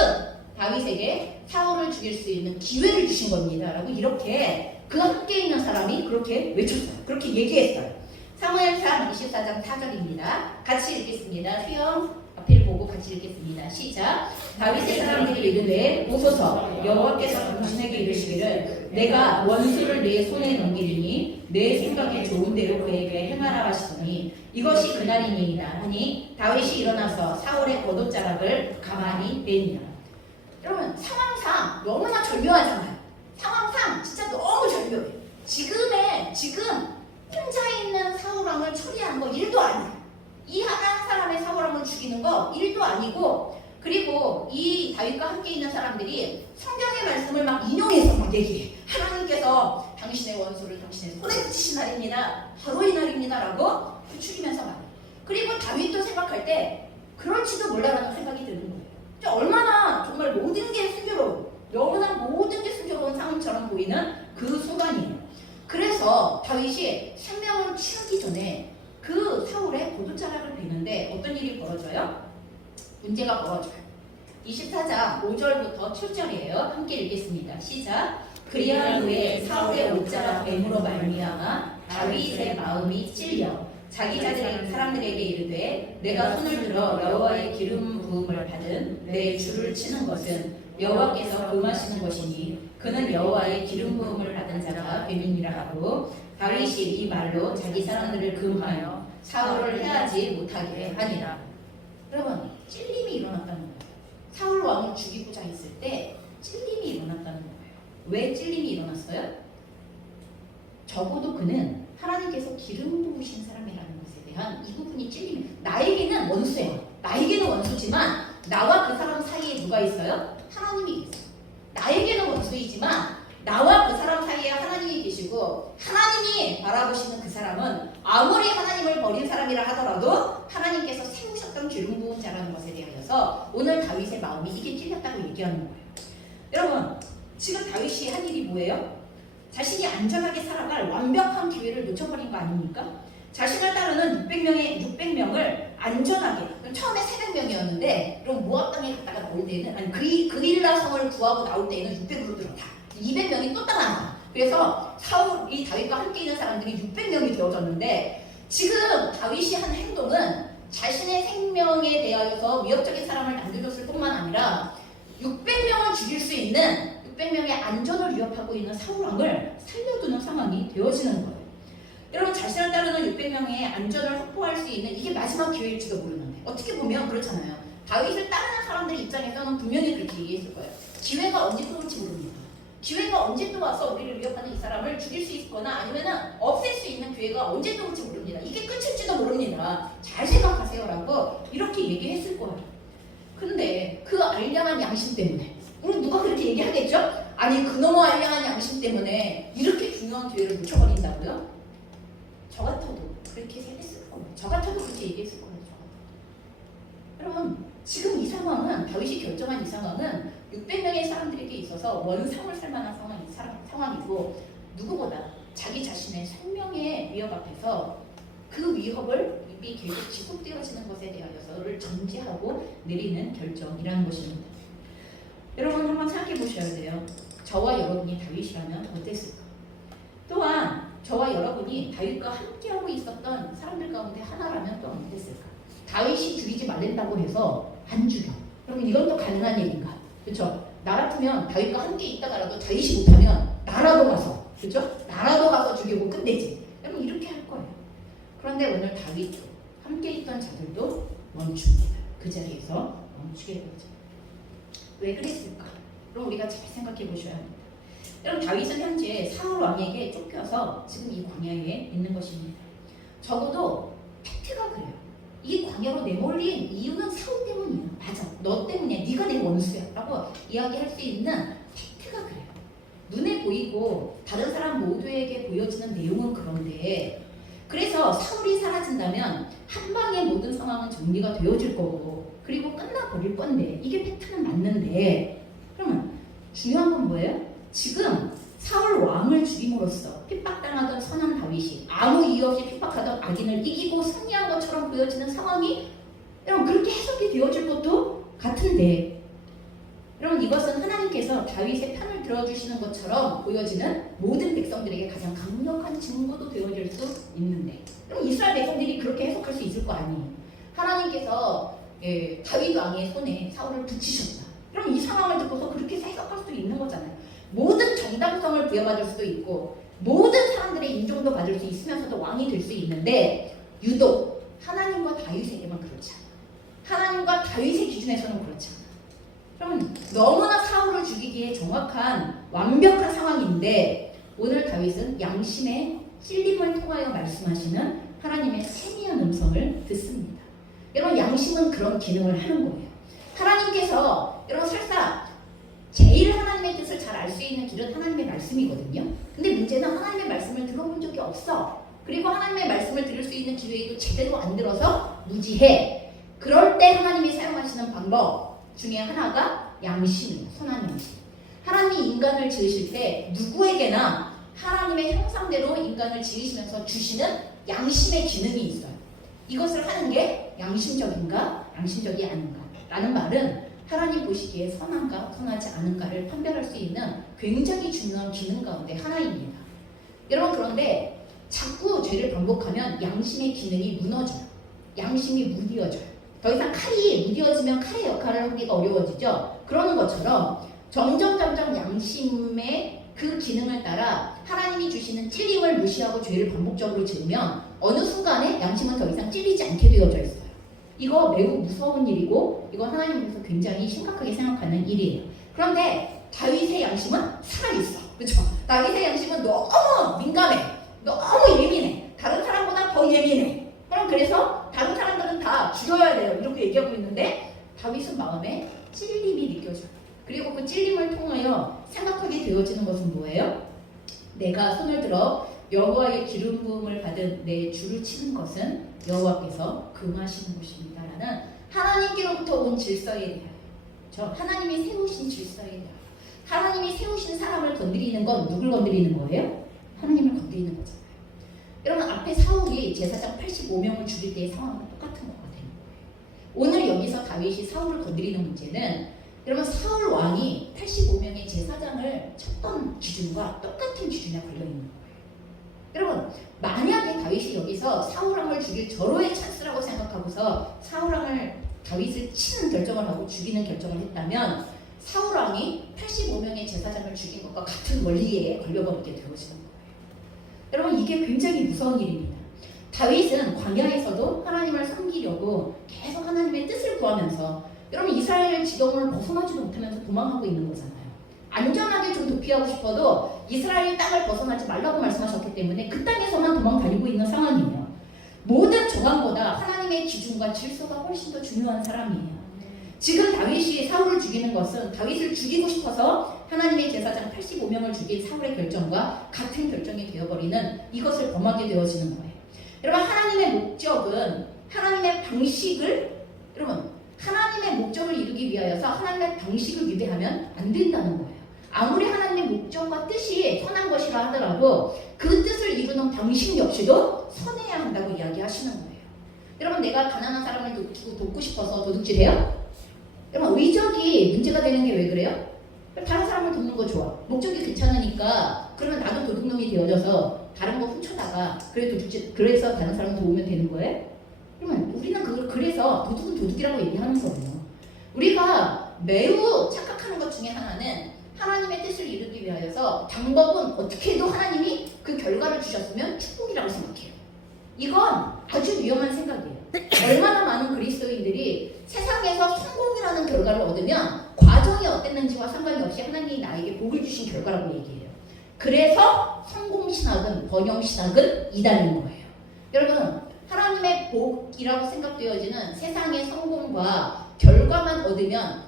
다윗에게 사울을 죽일 수 있는 기회를 주신 겁니다 라고 이렇게 그 함께 있는 사람이 그렇게 외쳤어요. 그렇게 얘기했어요. 사무엘상 24장 4절입니다. 같이 읽겠습니다. 수영 앞을 보고 같이 읽겠습니다. 시작. 다윗의 사람들이 이르되 오소서 여호와께서 당신에게 이르시기를 내가 원수를 내 손에 넘기리니 내 생각에 좋은 대로 그에게 행하라 하시더니 이것이 그날이니이다 하니 다윗이 일어나서 사울의 겉옷자락을 가만히 내니라. 여러분 상황상 너무나 절묘한 상황상 진짜 너무 절묘해. 지금 혼자 있는 사울왕을 처리하는 거 1도 아니야. 이 한 사람의 사울왕을 죽이는 거 1도 아니고, 그리고 이 다윗과 함께 있는 사람들이 성경의 말씀을 막 인용해서 막 얘기해. 하나님께서 당신의 원수를 당신의 손에 붙이신 날입니다. 바로 이 날입니다 라고 부추기면서 말해. 그리고 다윗도 생각할 때 그럴지도 몰라라는 생각이 드는 거예요. 얼마나 정말 모든 게 순조로운, 너무나 모든 게 순조로운 상황처럼 보이는 그 순간이에요. 그래서 다윗이 생명을 취하기 전에 그 사울의 겉옷자락을 베는데 어떤 일이 벌어져요? 문제가 벌어져요. 24장 5절부터 7절이에요. 함께 읽겠습니다. 시작. 그리한 후에 사울의 옷자락 뱀으로 말미암아 다윗의 마음이 찔려 자기 자들의 사람들에게 이르되 내가 손을 들어 여호와의 기름 부음을 받은 내 주를 치는 것은 여호와께서 금하시는 것이니 그는 여호와의 기름 부음을 받은 자가 뱀이니라 하고 다윗이 이 말로 자기 사람들을 금하여 사울을 해하지 못하게 하니라. 여러분 찔림이 일어났다는 거예요. 사울 왕을 죽이고자 했을 때 찔림이 일어났다는 거예요. 왜 찔림이 일어났어요? 적어도 그는 하나님께서 기름 부으신 사람이라는 것에 대한 이 부분이 찔림이. 나에게는 원수예요. 나에게는 원수지만 나와 그 사람 사이에 누가 있어요? 하나님이 있어요. 나에게는 원수이지만 나와 그 사람 사이에 하나님이 계시고 하나님이 바라보시는 그 사람은 아무리 하나님을 버린 사람이라 하더라도 하나님께서 세우셨던 기름 부은 자라는 것에 대하여서 오늘 다윗의 마음이 이게 찔렸다고 얘기하는 거예요. 여러분 지금 다윗이 한 일이 뭐예요? 자신이 안전하게 살아갈 완벽한 기회를 놓쳐버린 거 아닙니까? 자신을 따르는 600명을 안전하게, 처음에 300명이었는데 그럼 모압 땅에 갔다가 나올 때는 아니 그일라 성을 구하고 나올 때는 600으로 들었다. 200명이 또 따라나. 그래서 사울이 다윗과 함께 있는 사람들이 600명이 되어졌는데 지금 다윗이 한 행동은 자신의 생명에 대하여서 위협적인 사람을 남겨줬을 뿐만 아니라 600명을 죽일 수 있는 600명의 안전을 위협하고 있는 사울왕을 살려두는 상황이 되어지는 거예요. 여러분 자신을 따르는 600명의 안전을 확보할 수 있는 이게 마지막 기회일지도 모르는데 어떻게 보면 그렇잖아요. 다윗을 따르는 사람들 입장에서는 분명히 그렇게 얘기했을 거예요. 기회가 언제 또 올지 모릅니다. 기회가 언제 또 와서 우리를 위협하는 이 사람을 죽일 수 있거나 아니면 없앨 수 있는 기회가 언제 또 올지 모릅니다. 이게 끝일지도 모릅니다. 잘 생각하세요라고 이렇게 얘기했을 거예요. 근데 그 알량한 양심 때문에 우리 누가 그렇게 얘기하겠죠? 아니 그놈의 알량한 양심 때문에 이렇게 중요한 기회를 놓쳐버린다고요? 저 같아도 그렇게 생각했을 거예요. 저 같아도 그렇게 얘기했을 거예요. 여러분 지금 이 상황은 다윗이 결정한 이 상황은 600명의 사람들에게 있어서 원상을 살 만한 상황이고 누구보다 자기 자신의 생명의 위협 앞에서 그 위협을 이미 계속 지속되어지는 것에 대하여서를 전제하고 내리는 결정이라는 것입니다. 여러분 한번 생각해 보셔야 돼요. 저와 여러분이 다윗이라면 어땠을까? 또한 저와 여러분이 다윗과 함께하고 있었던 사람들 가운데 하나라면 또 어땠을까? 다윗이 죽이지 말란다고 해서 안 죽여. 여러분 이건 또 가능한 얘기인가? 그렇죠? 나 같으면 다윗과 함께 있다가라도 다윗이 못하면 나라도 가서 그렇죠? 나라도 가서 죽이고 끝내지. 여러분 이렇게 할 거예요. 그런데 오늘 다윗도 함께 있던 자들도 멈춥니다. 그 자리에서 멈추게 되죠. 왜 그랬을까? 그럼 우리가 잘 생각해 보셔야 합니다. 여러분 다윗은 현재 사울 왕에게 쫓겨서 지금 이 광야에 있는 것입니다. 적어도 팩트가 그래요. 이 광야로 내몰린 이유는 사울 때문이야. 맞아. 너 때문에 네가 내 원수야. 라고 이야기할 수 있는 팩트가 그래요. 눈에 보이고 다른 사람 모두에게 보여지는 내용은 그런데 그래서 사울이 사라진다면 한 방에 모든 상황은 정리가 되어질 거고 그리고 끝나버릴 건데 이게 팩트는 맞는데 그러면 중요한 건 뭐예요? 지금 사울 왕을 죽임으로써 핍박당하던 선한 다윗이 아무 이유 없이 핍박하던 악인을 이기고 승리한 것처럼 보여지는 상황이 여러분 그렇게 해석이 되어질 것도 같은데 여러분 이것은 하나님께서 다윗의 편을 들어주시는 것처럼 보여지는 모든 백성들에게 가장 강력한 증거도 되어질 수 있는데 여러분 이스라엘 백성들이 그렇게 해석할 수 있을 거 아니에요. 하나님께서 다윗 왕의 손에 사울을 붙이셨다. 그럼 이 상황을 듣고서 그렇게 해석할 수도 있는 거잖아요. 모든 정당성을 부여받을 수도 있고 모든 사람들의 인정도 받을 수 있으면서도 왕이 될 수 있는데 유독 하나님과 다윗에게만 그렇지 않아. 하나님과 다윗의 기준에서는 그렇지 않아. 그럼 너무나 사울을 죽이기에 정확한 완벽한 상황인데 오늘 다윗은 양심의 찔림을 통하여 말씀하시는 하나님의 세미한 음성을 듣습니다. 여러분 양심은 그런 기능을 하는 거예요. 하나님께서 여러분 설사 제일 하나님의 뜻을 잘 알 수 있는 길은 하나님의 말씀이거든요. 근데 문제는 하나님의 말씀을 들어본 적이 없어. 그리고 하나님의 말씀을 들을 수 있는 기회도 제대로 안 들어서 무지해. 그럴 때 하나님이 사용하시는 방법 중에 하나가 양심이에요. 선한 양심. 하나님이 인간을 지으실 때 누구에게나 하나님의 형상대로 인간을 지으시면서 주시는 양심의 기능이 있어요. 이것을 하는 게 양심적인가 양심적이 아닌가 라는 말은 하나님 보시기에 선한가 선하지 않은가를 판별할 수 있는 굉장히 중요한 기능 가운데 하나입니다. 여러분 그런데 자꾸 죄를 반복하면 양심의 기능이 무너져요. 양심이 무뎌져요. 더 이상 칼이 무뎌지면 칼의 역할을 하기가 어려워지죠. 그러는 것처럼 점점 양심의 그 기능을 따라 하나님이 주시는 찔림을 무시하고 죄를 반복적으로 지으면 어느 순간에 양심은 더 이상 찔리지 않게 되어져 있어요. 이거 매우 무서운 일이고 이거 하나님께서 굉장히 심각하게 생각하는 일이에요. 그런데 다윗의 양심은 살아있어. 그렇죠? 다윗의 양심은 너무 민감해. 너무 예민해. 다른 사람보다 더 예민해. 그럼 그래서 다른 사람들은 다 죽여야 돼요. 이렇게 얘기하고 있는데 다윗은 마음에 찔림이 느껴져요. 그리고 그 찔림을 통하여 생각하게 되어지는 것은 뭐예요? 내가 손을 들어 여호와의 기름 부음을 받은 내 주를 치는 것은 여호와께서 금하시는 것입니다. 라는 하나님께로부터 온 질서에 대하여 하나님이 세우신 질서에 대하여 하나님이 세우신 사람을 건드리는 건 누굴 건드리는 거예요? 하나님을 건드리는 거잖아요. 여러분 앞에 사울이 제사장 85명을 죽일 때의 상황은 똑같은 거가 되는 거예요. 오늘 여기서 다윗이 사울을 건드리는 문제는 여러분 사울 왕이 85명의 제사장을 쳤던 기준과 똑같은 기준에 걸려 있는 거예요. 여러분 만약에 다윗이 여기서 사울 왕을 죽일 절호의 찬스라고 생각하고서 사울 왕을 다윗을 치는 결정을 하고 죽이는 결정을 했다면 사울 왕이 85명의 제사장을 죽인 것과 같은 원리에 걸려버리게 되어지는 거예요. 여러분 이게 굉장히 무서운 일입니다. 다윗은 광야에서도 하나님을 섬기려고 계속 하나님의 뜻을 구하면서 여러분 이스라엘 지경을 벗어나지도 못하면서 도망하고 있는 거잖아요. 안전하게 좀 도피하고 싶어도 이스라엘 땅을 벗어나지 말라고 말씀하셨기 때문에 그 땅에서만 도망 다니고 있는 상황이에요. 모든 조항보다 하나님의 기준과 질서가 훨씬 더 중요한 사람이에요. 지금 다윗이 사울을 죽이는 것은 다윗을 죽이고 싶어서 하나님의 제사장 85명을 죽인 사울의 결정과 같은 결정이 되어버리는 이것을 범하게 되어지는 거예요. 여러분 하나님의 목적은 하나님의 방식을 여러분 하나님의 목적을 이루기 위하여서 하나님의 방식을 위배하면 안 된다는 거예요. 아무리 하나님의 목적과 뜻이 선한 것이라 하더라도 그 뜻을 이루는 방식 역시도 선해야 한다고 이야기하시는 거예요. 여러분 내가 가난한 사람을 돕고 싶어서 도둑질해요? 여러분 의적이 문제가 되는 게 왜 그래요? 다른 사람을 돕는 거 좋아. 목적이 괜찮으니까 그러면 나도 도둑놈이 되어져서 다른 거 훔쳐다가 그래서 다른 사람을 도우면 되는 거예요? 그러면 우리는 그걸 그래서 도둑은 도둑이라고 얘기하는 거예요. 우리가 매우 착각하는 것 중에 하나는 하나님의 뜻을 이루기 위하여서 방법은 어떻게 해도 하나님이 그 결과를 주셨으면 축복이라고 생각해요. 이건 아주 위험한 생각이에요. 얼마나 많은 그리스도인들이 세상에서 성공이라는 결과를 얻으면 과정이 어땠는지와 상관이 없이 하나님이 나에게 복을 주신 결과라고 얘기해요. 그래서 성공신학은 번영신학은 이단인 거예요. 여러분 하나님의 복이라고 생각되어지는 세상의 성공과 결과만 얻으면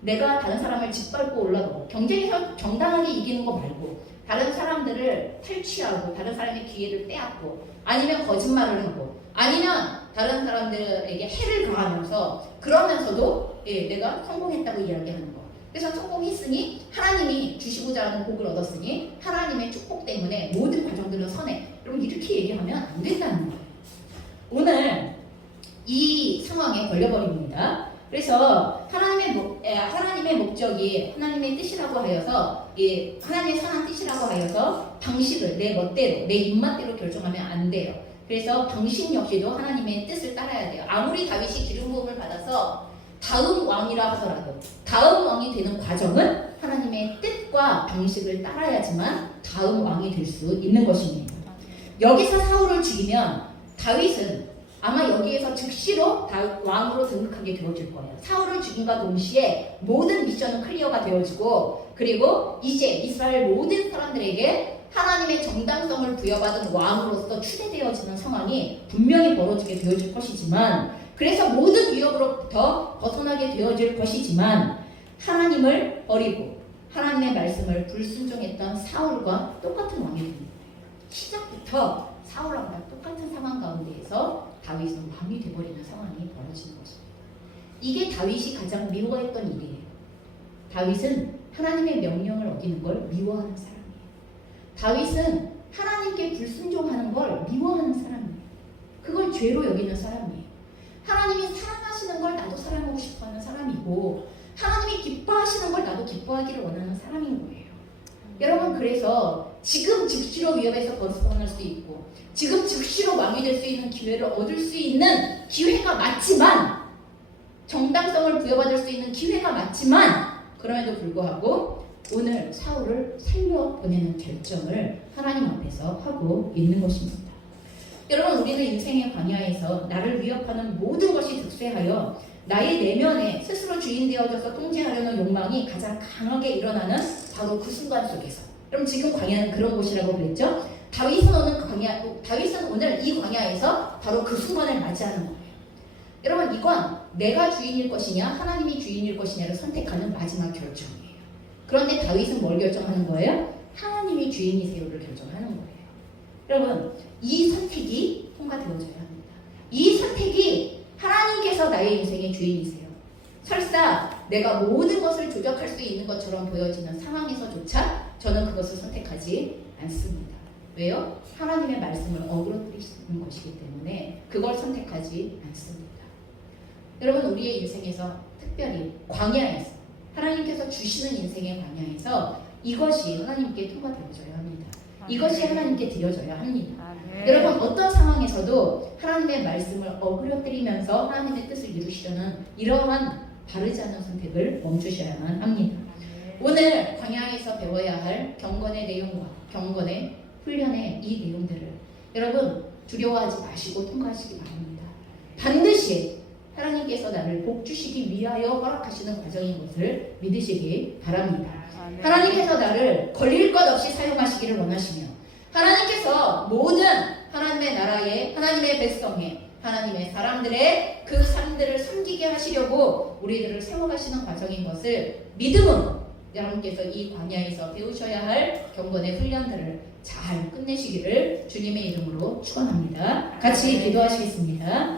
내가 다른 사람을 짓밟고 올라가고 경쟁에서 정당하게 이기는 거 말고 다른 사람들을 탈취하고 다른 사람의 기회를 빼앗고 아니면 거짓말을 하고 아니면 다른 사람들에게 해를 가하면서 그러면서도 내가 성공했다고 이야기하는 거. 그래서 성공했으니 하나님이 주시고자 하는 복을 얻었으니 하나님의 축복 때문에 모든 과정들은 선해. 여러분 이렇게 얘기하면 안 된다는 거예요. 오늘 이 상황에 걸려버립니다. 그래서 하나님의 목적이 하나님의 뜻이라고 하여서 하나님의 선한 뜻이라고 하여서 방식을 내 멋대로 내 입맛대로 결정하면 안 돼요. 그래서 방식 역시도 하나님의 뜻을 따라야 돼요. 아무리 다윗이 기름 부음을 받아서 다음 왕이라 하더라도 다음 왕이 되는 과정은 하나님의 뜻과 방식을 따라야지만 다음 왕이 될 수 있는 것입니다. 여기서 사울을 죽이면 다윗은 아마 여기에서 즉시로 왕으로 등극하게 되어질 거예요. 사울을 죽임과 동시에 모든 미션은 클리어가 되어지고 그리고 이제 이스라엘 모든 사람들에게 하나님의 정당성을 부여받은 왕으로서 추대되어지는 상황이 분명히 벌어지게 되어질 것이지만 그래서 모든 위협으로부터 벗어나게 되어질 것이지만 하나님을 버리고 하나님의 말씀을 불순종했던 사울과 똑같은 왕이 됩니다. 시작부터 사울과 똑같은 상황 가운데에서 다윗은 왕이 되어버리는 상황이 벌어지는 것입니다. 이게 다윗이 가장 미워했던 일이에요. 다윗은 하나님의 명령을 어기는 걸 미워하는 사람이에요. 다윗은 하나님께 불순종하는 걸 미워하는 사람이에요. 그걸 죄로 여기는 사람이에요. 하나님이 사랑하시는 걸 나도 사랑하고 싶어하는 사람이고 하나님이 기뻐하시는 걸 나도 기뻐하기를 원하는 사람인 거예요. 여러분 그래서 지금 즉시로 위협에서 벗어날 수 있고 지금 즉시로 왕이 될 수 있는 기회를 얻을 수 있는 기회가 맞지만 정당성을 부여받을 수 있는 기회가 맞지만 그럼에도 불구하고 오늘 사울을 살려보내는 결정을 하나님 앞에서 하고 있는 것입니다. 여러분 우리는 인생의 광야에서 나를 위협하는 모든 것이 득세하여 나의 내면에 스스로 주인 되어져서 통제하려는 욕망이 가장 강하게 일어나는 바로 그 순간 속에서 그럼 지금 광야는 그런 곳이라고 그랬죠? 다윗은 오늘 이 광야에서 바로 그 순간을 맞이하는 거예요. 여러분 이건 내가 주인일 것이냐 하나님이 주인일 것이냐를 선택하는 마지막 결정이에요. 그런데 다윗은 뭘 결정하는 거예요? 하나님이 주인이세요를 결정하는 거예요. 여러분 이 선택이 통과되어져야 합니다. 이 선택이 하나님께서 나의 인생의 주인이세요. 설사 내가 모든 것을 조작할 수 있는 것처럼 보여지는 상황에서조차 저는 그것을 선택하지 않습니다. 왜요? 하나님의 말씀을 어그러뜨리시는 것이기 때문에 그걸 선택하지 않습니다. 여러분, 우리의 인생에서 특별히 광야에서 하나님께서 주시는 인생의 광야에서 이것이 하나님께 통과되어져야 합니다. 이것이 하나님께 드려져야 합니다. 여러분, 어떤 상황에서도 하나님의 말씀을 어그러뜨리면서 하나님의 뜻을 이루시려는 이러한 바르지 않은 선택을 멈추셔야만 합니다. 오늘 광야에서 배워야 할 경건의 내용과 경건의 훈련의 이 내용들을 여러분 두려워하지 마시고 통과하시기 바랍니다. 반드시 하나님께서 나를 복 주시기 위하여 허락하시는 과정인 것을 믿으시기 바랍니다. 하나님께서 나를 걸릴 것 없이 사용하시기를 원하시며 하나님께서 모든 하나님의 나라에 하나님의 백성에 하나님의 사람들의 그 삶들을 섬기게 하시려고 우리들을 세워가시는 과정인 것을 믿음으로 여러분께서 이 광야에서 배우셔야 할 경건의 훈련들을 잘 끝내시기를 주님의 이름으로 축원합니다. 같이 기도하시겠습니다.